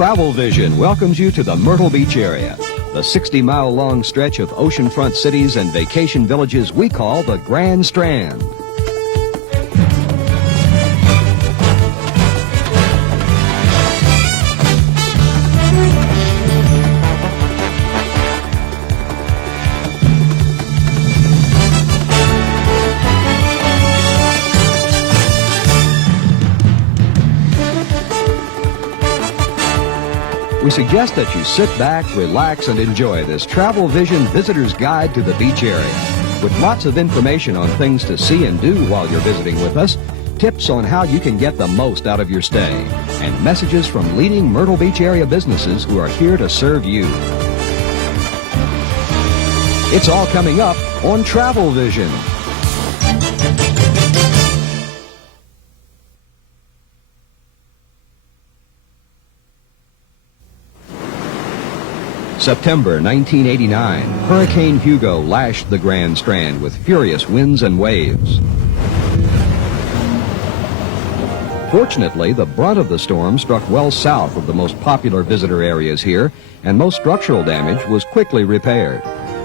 Travelvision welcomes you to the Myrtle Beach area, the 60-mile-long stretch of oceanfront cities and vacation villages we call the Grand Strand. We suggest that you sit back, relax, and enjoy this Travelvision Visitor's Guide to the beach area. With lots of information on things to see and do while you're visiting with us, tips on how you can get the most out of your stay, and messages from leading Myrtle Beach area businesses who are here to serve you. It's all coming up on Travelvision. September 1989, Hurricane Hugo lashed the Grand Strand with furious winds and waves. Fortunately, the brunt of the storm struck well south of the most popular visitor areas here, and most structural damage was quickly repaired.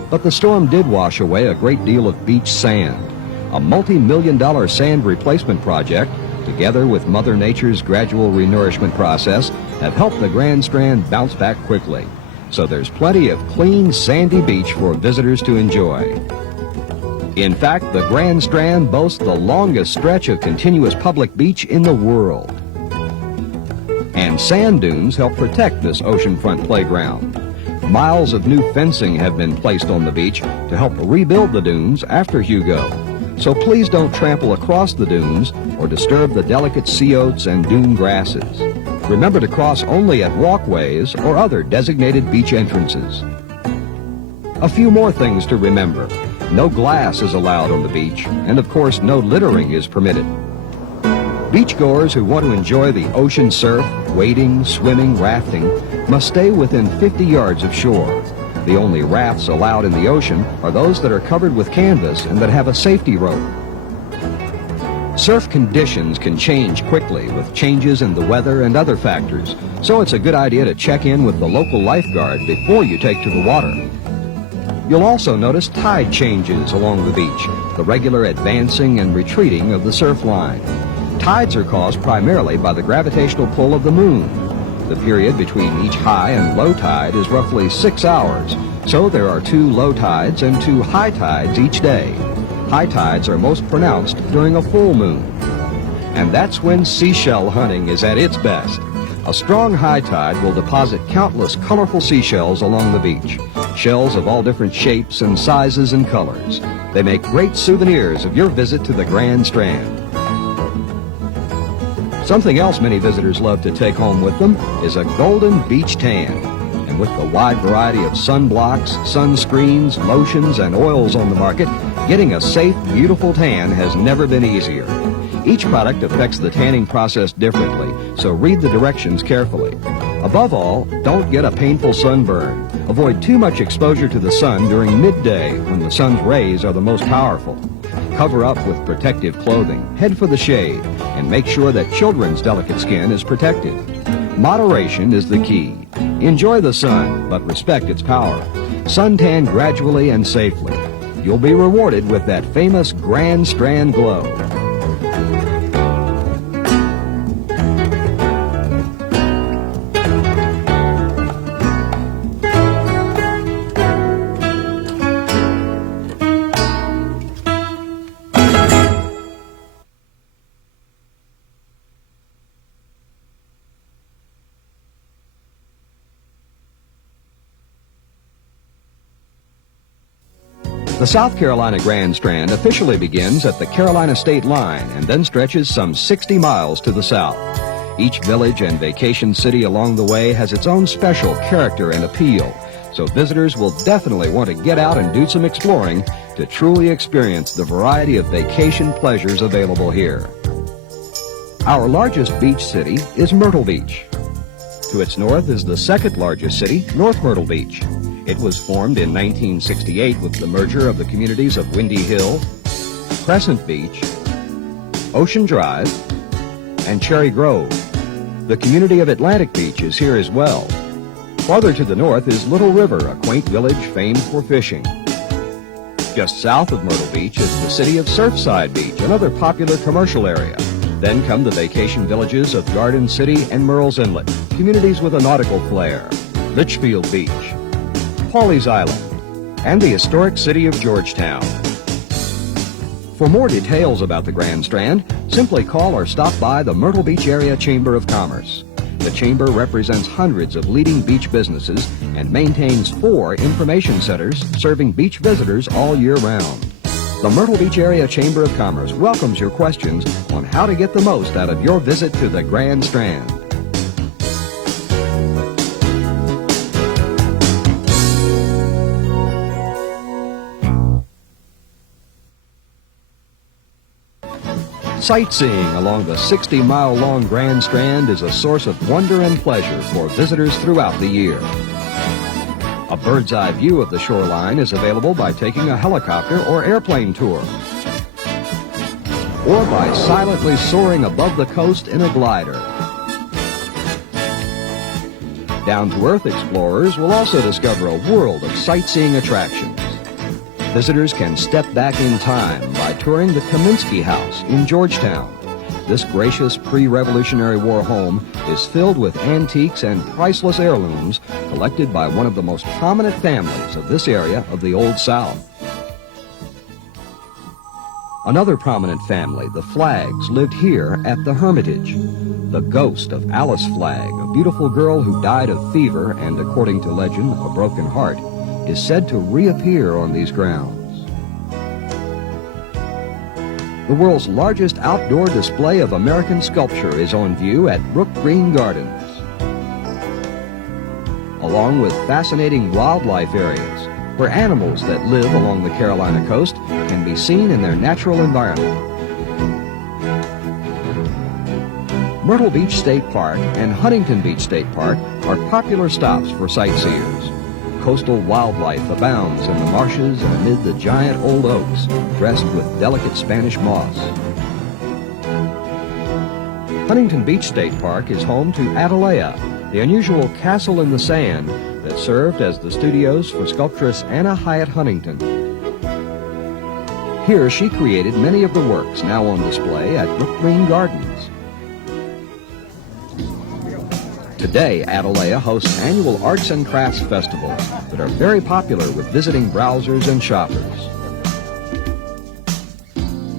But the storm did wash away a great deal of beach sand. A multi-million-dollar sand replacement project, together with Mother Nature's gradual renourishment process, have helped the Grand Strand bounce back quickly. So there's plenty of clean, sandy beach for visitors to enjoy. In fact, the Grand Strand boasts the longest stretch of continuous public beach in the world. And sand dunes help protect this oceanfront playground. Miles of new fencing have been placed on the beach to help rebuild the dunes after Hugo. So please don't trample across the dunes or disturb the delicate sea oats and dune grasses. Remember to cross only at walkways or other designated beach entrances. A few more things to remember. No glass is allowed on the beach, and of course no littering is permitted. Beachgoers who want to enjoy the ocean surf, wading, swimming, rafting must stay within 50 yards of shore. The only rafts allowed in the ocean are those that are covered with canvas and that have a safety rope. Surf conditions can change quickly with changes in the weather and other factors, so it's a good idea to check in with the local lifeguard before you take to the water. You'll also notice tide changes along the beach, the regular advancing and retreating of the surf line. Tides are caused primarily by the gravitational pull of the moon. The period between each high and low tide is roughly 6 hours, so there are 2 low tides and 2 high tides each day. High tides are most pronounced during a full moon. And that's when seashell hunting is at its best. A strong high tide will deposit countless colorful seashells along the beach. Shells of all different shapes and sizes and colors. They make great souvenirs of your visit to the Grand Strand. Something else many visitors love to take home with them is a golden beach tan. And with the wide variety of sunblocks, sunscreens, lotions, and oils on the market, getting a safe, beautiful tan has never been easier. Each product affects the tanning process differently, so read the directions carefully. Above all, don't get a painful sunburn. Avoid too much exposure to the sun during midday when the sun's rays are the most powerful. Cover up with protective clothing, head for the shade, and make sure that children's delicate skin is protected. Moderation is the key. Enjoy the sun, but respect its power. Suntan gradually and safely. You'll be rewarded with that famous Grand Strand glow. The South Carolina Grand Strand officially begins at the Carolina state line and then stretches some 60 miles to the south. Each village and vacation city along the way has its own special character and appeal, so visitors will definitely want to get out and do some exploring to truly experience the variety of vacation pleasures available here. Our largest beach city is Myrtle Beach. To its north is the second largest city, North Myrtle Beach. It was formed in 1968 with the merger of the communities of Windy Hill, Crescent Beach, Ocean Drive, and Cherry Grove. The community of Atlantic Beach is here as well. Farther to the north is Little River, a quaint village famed for fishing. Just south of Myrtle Beach is the city of Surfside Beach, another popular commercial area. Then come the vacation villages of Garden City and Murrells Inlet, communities with a nautical flair, Litchfield Beach, Pawleys Island, and the historic city of Georgetown. For more details about the Grand Strand, simply call or stop by the Myrtle Beach Area Chamber of Commerce. The Chamber represents hundreds of leading beach businesses and maintains 4 information centers serving beach visitors all year round. The Myrtle Beach Area Chamber of Commerce welcomes your questions on how to get the most out of your visit to the Grand Strand. Sightseeing along the 60-mile-long Grand Strand is a source of wonder and pleasure for visitors throughout the year. A bird's-eye view of the shoreline is available by taking a helicopter or airplane tour, or by silently soaring above the coast in a glider. Down-to-earth explorers will also discover a world of sightseeing attractions. Visitors can step back in time by touring the Kaminsky House in Georgetown. This gracious pre-Revolutionary War home is filled with antiques and priceless heirlooms collected by one of the most prominent families of this area of the Old South. Another prominent family, the Flaggs, lived here at the Hermitage. The ghost of Alice Flagg, a beautiful girl who died of fever and, according to legend, a broken heart, is said to reappear on these grounds. The world's largest outdoor display of American sculpture is on view at Brook Green Gardens, along with fascinating wildlife areas where animals that live along the Carolina coast can be seen in their natural environment. Myrtle Beach State Park and Huntington Beach State Park are popular stops for sightseers. Coastal wildlife abounds in the marshes and amid the giant old oaks dressed with delicate Spanish moss. Huntington Beach State Park is home to Atalaya, the unusual castle in the sand that served as the studios for sculptress Anna Hyatt Huntington. Here she created many of the works now on display at Brook Green Gardens. Today, Atalaya hosts annual arts and crafts festivals that are very popular with visiting browsers and shoppers.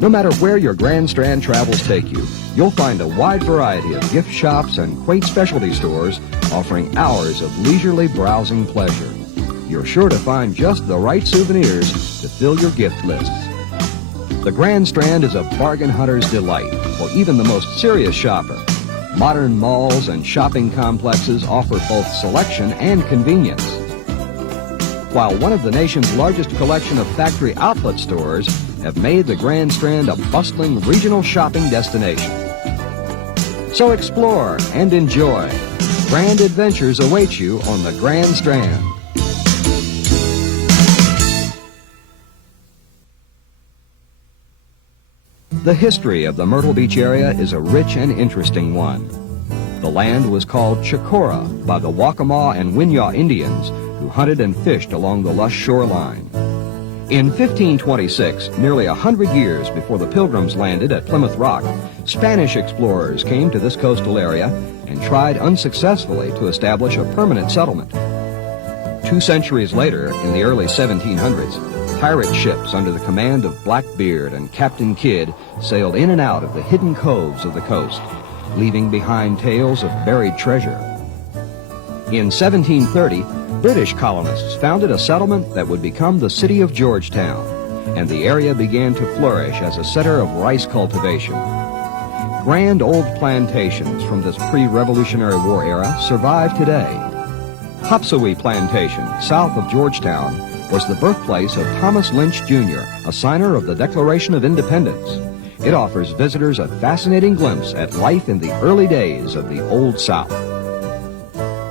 No matter where your Grand Strand travels take you, you'll find a wide variety of gift shops and quaint specialty stores offering hours of leisurely browsing pleasure. You're sure to find just the right souvenirs to fill your gift lists. The Grand Strand is a bargain hunter's delight for even the most serious shopper. Modern malls and shopping complexes offer both selection and convenience, while one of the nation's largest collection of factory outlet stores have made the Grand Strand a bustling regional shopping destination. So explore and enjoy. Grand adventures await you on the Grand Strand. The history of the Myrtle Beach area is a rich and interesting one. The land was called Chicora by the Waccamaw and Winyah Indians who hunted and fished along the lush shoreline. In 1526, nearly 100 years before the Pilgrims landed at Plymouth Rock, Spanish explorers came to this coastal area and tried unsuccessfully to establish a permanent settlement. 2 centuries later, in the early 1700s, pirate ships under the command of Blackbeard and Captain Kidd sailed in and out of the hidden coves of the coast, leaving behind tales of buried treasure. In 1730, British colonists founded a settlement that would become the city of Georgetown, and the area began to flourish as a center of rice cultivation. Grand old plantations from this pre-Revolutionary War era survive today. Hopsawee Plantation, south of Georgetown, was the birthplace of Thomas Lynch, Jr., a signer of the Declaration of Independence. It offers visitors a fascinating glimpse at life in the early days of the Old South.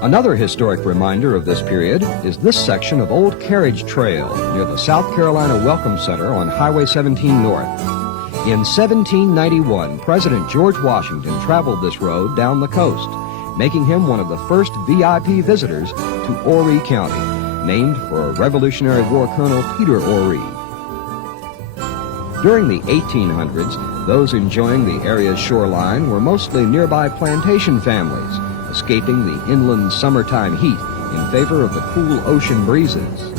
Another historic reminder of this period is this section of Old Carriage Trail near the South Carolina Welcome Center on Highway 17 North. In 1791, President George Washington traveled this road down the coast making him one of the first VIP visitors to Horry County, named for Revolutionary War Colonel Peter Horry. During the 1800s, those enjoying the area's shoreline were mostly nearby plantation families, escaping the inland summertime heat in favor of the cool ocean breezes.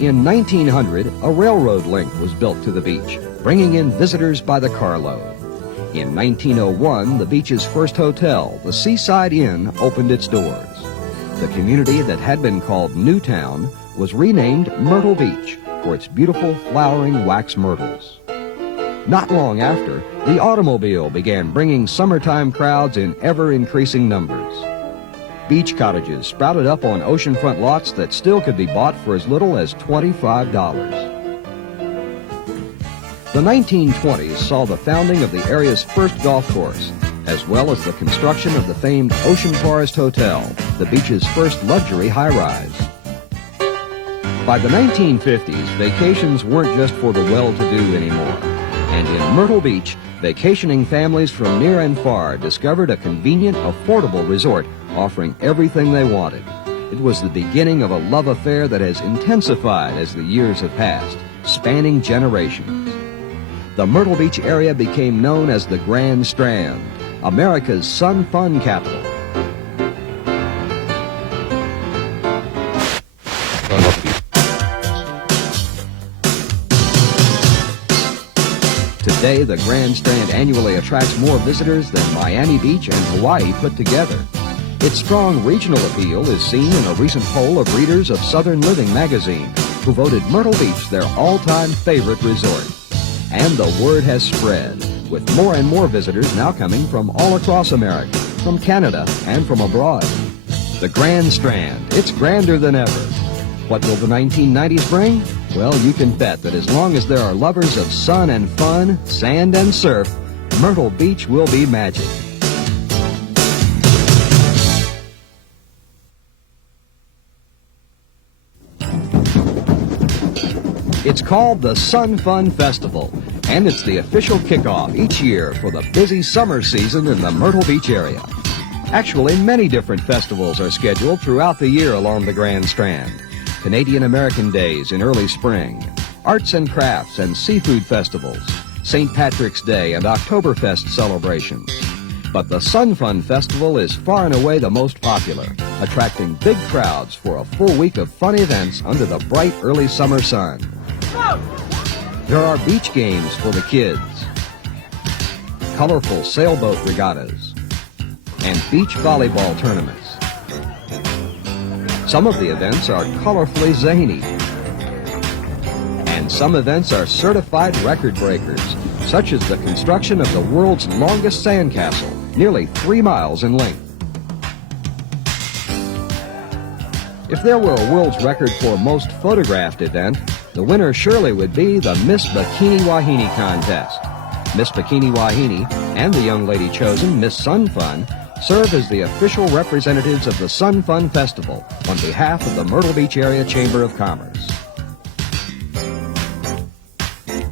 In 1900, a railroad link was built to the beach, bringing in visitors by the carload. In 1901, the beach's first hotel, the Seaside Inn, opened its doors. The community that had been called Newtown was renamed Myrtle Beach for its beautiful flowering wax myrtles. Not long after, the automobile began bringing summertime crowds in ever-increasing numbers. Beach cottages sprouted up on oceanfront lots that still could be bought for as little as $25. The 1920s saw the founding of the area's first golf course, as well as the construction of the famed Ocean Forest Hotel, the beach's first luxury high-rise. By the 1950s, vacations weren't just for the well-to-do anymore. And in Myrtle Beach, vacationing families from near and far discovered a convenient, affordable resort offering everything they wanted. It was the beginning of a love affair that has intensified as the years have passed, spanning generations. The Myrtle Beach area became known as the Grand Strand, America's sun fun capital. Today, the Grand Strand annually attracts more visitors than Miami Beach and Hawaii put together. Its strong regional appeal is seen in a recent poll of readers of Southern Living magazine, who voted Myrtle Beach their all-time favorite resort. And the word has spread, with more and more visitors now coming from all across America, from Canada, and from abroad. The Grand Strand, it's grander than ever. What will the 1990s bring? Well, you can bet that as long as there are lovers of sun and fun, sand and surf, Myrtle Beach will be magic. It's called the Sun Fun Festival, and it's the official kickoff each year for the busy summer season in the Myrtle Beach area. Actually, many different festivals are scheduled throughout the year along the Grand Strand. Canadian American Days in early spring, arts and crafts and seafood festivals, St. Patrick's Day and Oktoberfest celebrations. But the Sun Fun Festival is far and away the most popular, attracting big crowds for a full week of fun events under the bright early summer sun. There are beach games for the kids, colorful sailboat regattas, and beach volleyball tournaments. Some of the events are colorfully zany, and some events are certified record breakers, such as the construction of the world's longest sandcastle, nearly 3 miles in length. If there were a world's record for most photographed event, the winner surely would be the Miss Bikini Wahine contest. Miss Bikini Wahine and the young lady chosen, Miss Sun Fun, serve as the official representatives of the Sun Fun Festival on behalf of the Myrtle Beach Area Chamber of Commerce.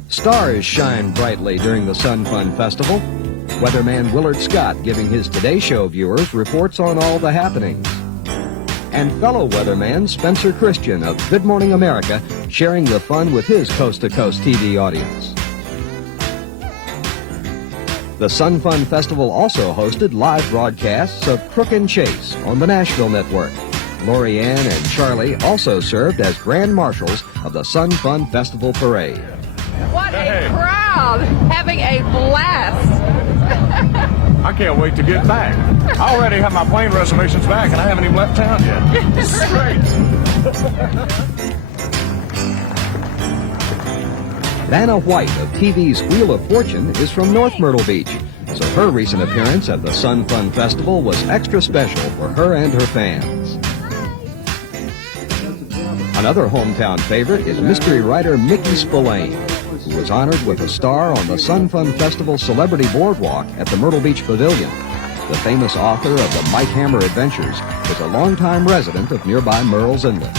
Stars shine brightly during the Sun Fun Festival. Weatherman Willard Scott, giving his Today Show viewers reports on all the happenings. And fellow weatherman Spencer Christian of Good Morning America sharing the fun with his coast-to-coast TV audience. The Sun Fun Festival also hosted live broadcasts of Crook and Chase on the Nashville Network. Lori Ann and Charlie also served as grand marshals of the Sun Fun Festival Parade. What a crowd! Having a blast! I can't wait to get back. I already have my plane reservations back, and I haven't even left town yet. This is great. Vanna White of TV's Wheel of Fortune is from North Myrtle Beach, so her recent appearance at the Sun Fun Festival was extra special for her and her fans. Another hometown favorite is mystery writer Mickey Spillane, who was honored with a star on the Sun Fun Festival Celebrity Boardwalk at the Myrtle Beach Pavilion. The famous author of the Mike Hammer Adventures was a longtime resident of nearby Murrells Inlet.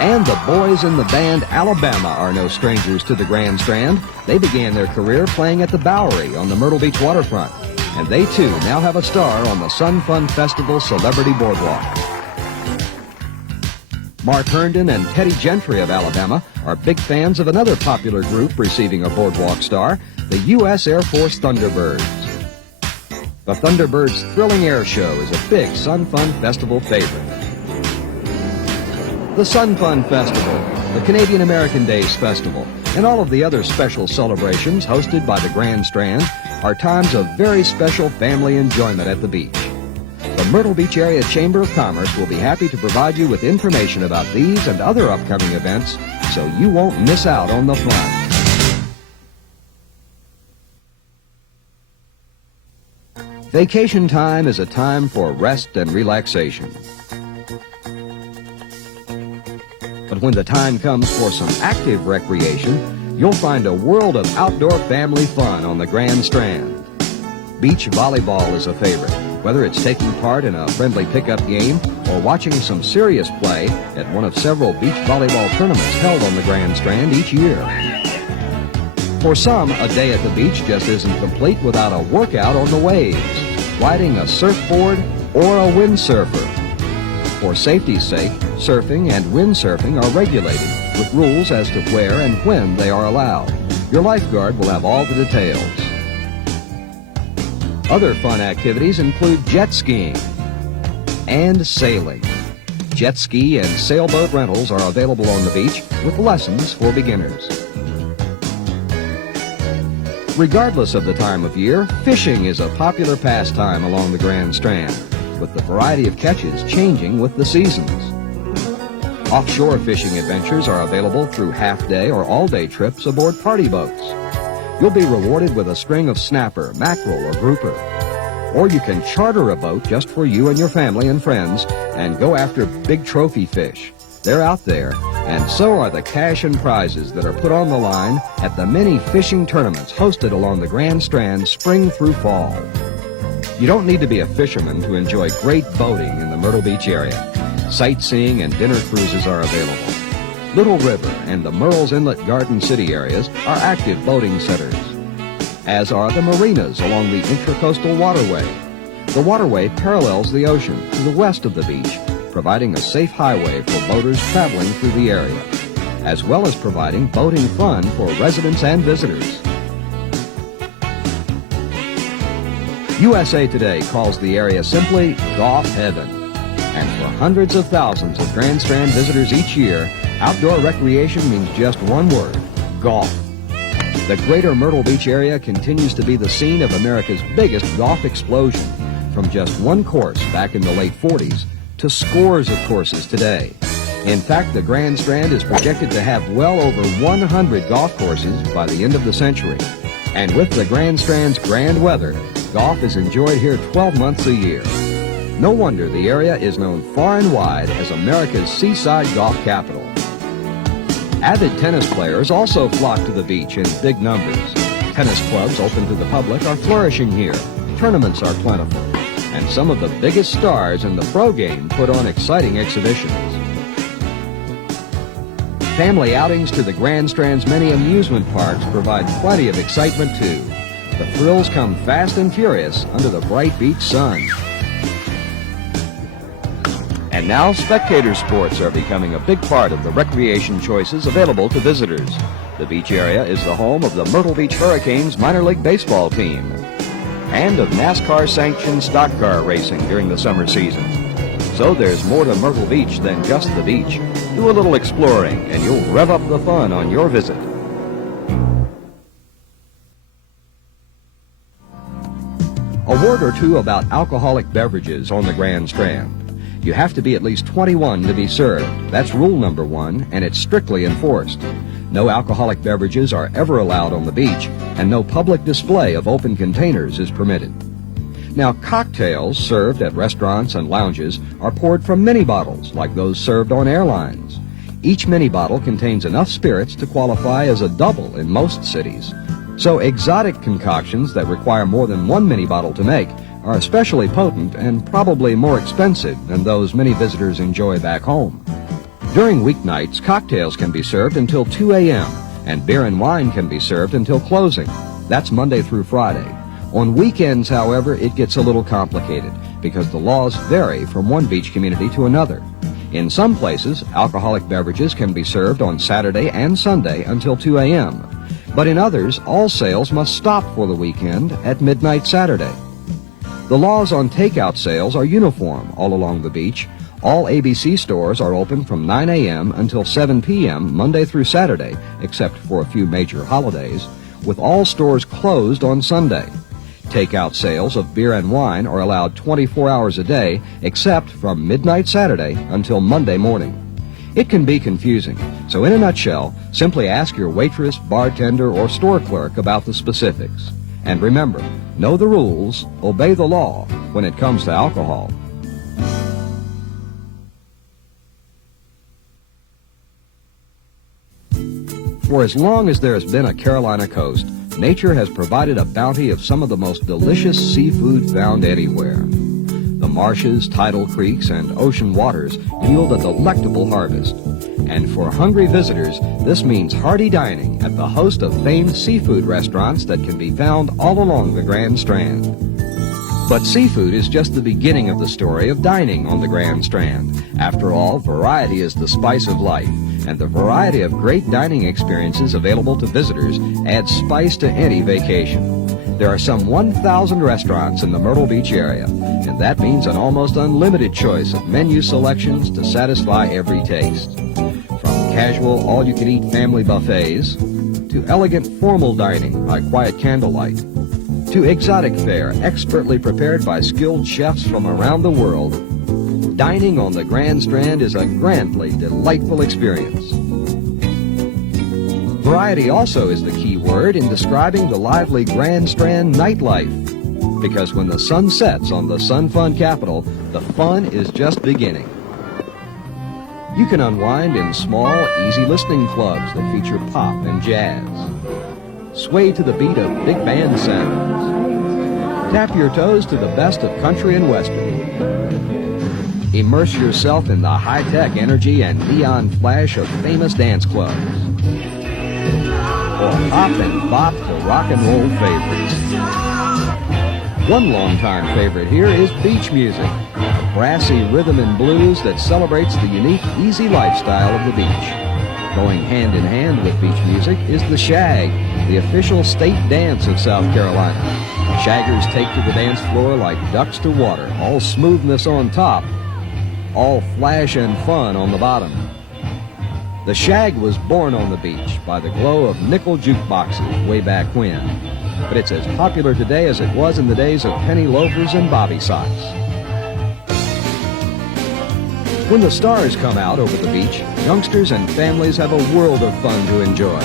And the boys in the band Alabama are no strangers to the Grand Strand. They began their career playing at the Bowery on the Myrtle Beach waterfront. and they too now have a star on the Sun Fun Festival Celebrity Boardwalk. Mark Herndon and Teddy Gentry of Alabama are big fans of another popular group receiving a boardwalk star, the U.S. Air Force Thunderbirds. The Thunderbirds' thrilling air show is a big Sun Fun Festival favorite. The Sun Fun Festival, the Canadian American Days Festival, and all of the other special celebrations hosted by the Grand Strand are times of very special family enjoyment at the beach. The Myrtle Beach Area Chamber of Commerce will be happy to provide you with information about these and other upcoming events so you won't miss out on the fun. Vacation time is a time for rest and relaxation. But when the time comes for some active recreation, you'll find a world of outdoor family fun on the Grand Strand. Beach volleyball is a favorite, whether it's taking part in a friendly pickup game or watching some serious play at one of several beach volleyball tournaments held on the Grand Strand each year. For some, a day at the beach just isn't complete without a workout on the waves, riding a surfboard or a windsurfer. For safety's sake, surfing and windsurfing are regulated with rules as to where and when they are allowed. Your lifeguard will have all the details. Other fun activities include jet skiing and sailing. Jet ski and sailboat rentals are available on the beach with lessons for beginners. Regardless of the time of year, fishing is a popular pastime along the Grand Strand, with the variety of catches changing with the seasons. Offshore fishing adventures are available through half-day or all-day trips aboard party boats. You'll be rewarded with a string of snapper, mackerel, or grouper. Or you can charter a boat just for you and your family and friends and go after big trophy fish. They're out there, and so are the cash and prizes that are put on the line at the many fishing tournaments hosted along the Grand Strand spring through fall. You don't need to be a fisherman to enjoy great boating in the Myrtle Beach area. Sightseeing and dinner cruises are available. Little River and the Murrells Inlet Garden City areas are active boating centers, as are the marinas along the Intracoastal Waterway. The waterway parallels the ocean to the west of the beach, providing a safe highway for boaters traveling through the area, as well as providing boating fun for residents and visitors. USA Today calls the area simply Golf Heaven. And for hundreds of thousands of Grand Strand visitors each year, outdoor recreation means just one word: golf. The greater Myrtle Beach area continues to be the scene of America's biggest golf explosion, from just one course back in the late 40s to scores of courses today. In fact, the Grand Strand is projected to have well over 100 golf courses by the end of the century. And with the Grand Strand's grand weather, golf is enjoyed here 12 months a year. No wonder the area is known far and wide as America's seaside golf capital. Avid tennis players also flock to the beach in big numbers. Tennis clubs open to the public are flourishing here. Tournaments are plentiful. And some of the biggest stars in the pro game put on exciting exhibitions. Family outings to the Grand Strand's many amusement parks provide plenty of excitement too. The thrills come fast and furious under the bright beach sun. And now spectator sports are becoming a big part of the recreation choices available to visitors. The beach area is the home of the Myrtle Beach Hurricanes minor league baseball team and of NASCAR-sanctioned stock car racing during the summer season. So there's more to Myrtle Beach than just the beach. Do a little exploring and you'll rev up the fun on your visit. A word or two about alcoholic beverages on the Grand Strand. You have to be at least 21 to be served. That's rule number 1, and it's strictly enforced. No alcoholic beverages are ever allowed on the beach, and no public display of open containers is permitted. Now, cocktails served at restaurants and lounges are poured from mini bottles like those served on airlines. Each mini bottle contains enough spirits to qualify as a double in most cities. So exotic concoctions that require more than one mini bottle to make are especially potent and probably more expensive than those many visitors enjoy back home. During weeknights, cocktails can be served until 2 a.m., and beer and wine can be served until closing. That's Monday through Friday. On weekends, however, it gets a little complicated because the laws vary from one beach community to another. In some places, alcoholic beverages can be served on Saturday and Sunday until 2 a.m. But in others, all sales must stop for the weekend at midnight Saturday. The laws on takeout sales are uniform all along the beach. All ABC stores are open from 9 a.m. until 7 p.m. Monday through Saturday, except for a few major holidays, with all stores closed on Sunday. Takeout sales of beer and wine are allowed 24 hours a day, except from midnight Saturday until Monday morning. It can be confusing, so in a nutshell, simply ask your waitress, bartender, or store clerk about the specifics. And remember, know the rules, obey the law when it comes to alcohol. For as long as there has been a Carolina coast, nature has provided a bounty of some of the most delicious seafood found anywhere. The marshes, tidal creeks, and ocean waters yield a delectable harvest. And for hungry visitors, this means hearty dining at the host of famed seafood restaurants that can be found all along the Grand Strand. But seafood is just the beginning of the story of dining on the Grand Strand. After all, variety is the spice of life, and the variety of great dining experiences available to visitors adds spice to any vacation. There are some 1,000 restaurants in the Myrtle Beach area, and that means an almost unlimited choice of menu selections to satisfy every taste. From casual all-you-can-eat family buffets, to elegant formal dining by quiet candlelight, to exotic fare expertly prepared by skilled chefs from around the world, dining on the Grand Strand is a grandly delightful experience. Variety also is the key word in describing the lively Grand Strand nightlife, because when the sun sets on the Sun Fun capital, the fun is just beginning. You can unwind in small, easy listening clubs that feature pop and jazz. Sway to the beat of big band sounds. Tap your toes to the best of country and western. Immerse yourself in the high-tech energy and neon flash of famous dance clubs. Or hop and bop to rock and roll favorites. One longtime favorite here is beach music, a brassy rhythm and blues that celebrates the unique, easy lifestyle of the beach. Going hand in hand with beach music is the shag, the official state dance of South Carolina. Shaggers take to the dance floor like ducks to water, all smoothness on top, all flash and fun on the bottom. The shag was born on the beach by the glow of nickel jukeboxes way back when, but it's as popular today as it was in the days of penny loafers and bobby socks. When the stars come out over the beach, youngsters and families have a world of fun to enjoy.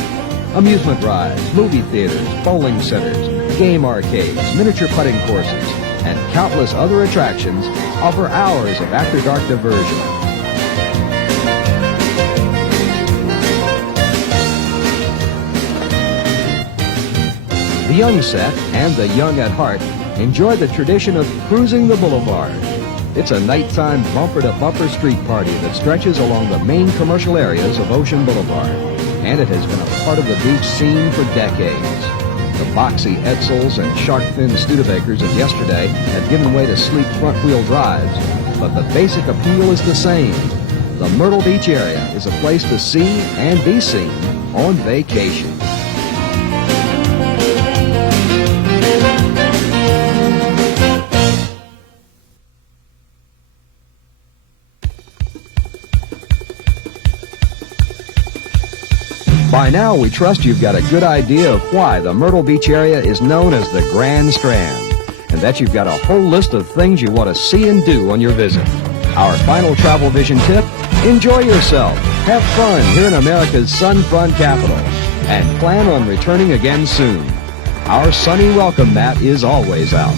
Amusement rides, movie theaters, bowling centers, game arcades, miniature putting courses, and countless other attractions offer hours of after-dark diversion. The young set and the young at heart enjoy the tradition of cruising the boulevard. It's a nighttime bumper-to-bumper street party that stretches along the main commercial areas of Ocean Boulevard, and it has been a part of the beach scene for decades. The boxy Edsels and shark-fin Studebakers of yesterday have given way to sleek front-wheel drives, but the basic appeal is the same. The Myrtle Beach area is a place to see and be seen on vacation. By now, we trust you've got a good idea of why the Myrtle Beach area is known as the Grand Strand, and that you've got a whole list of things you want to see and do on your visit. Our final Travelvision tip: enjoy yourself, have fun here in America's Sun Fun capital, and plan on returning again soon. Our sunny welcome mat is always out.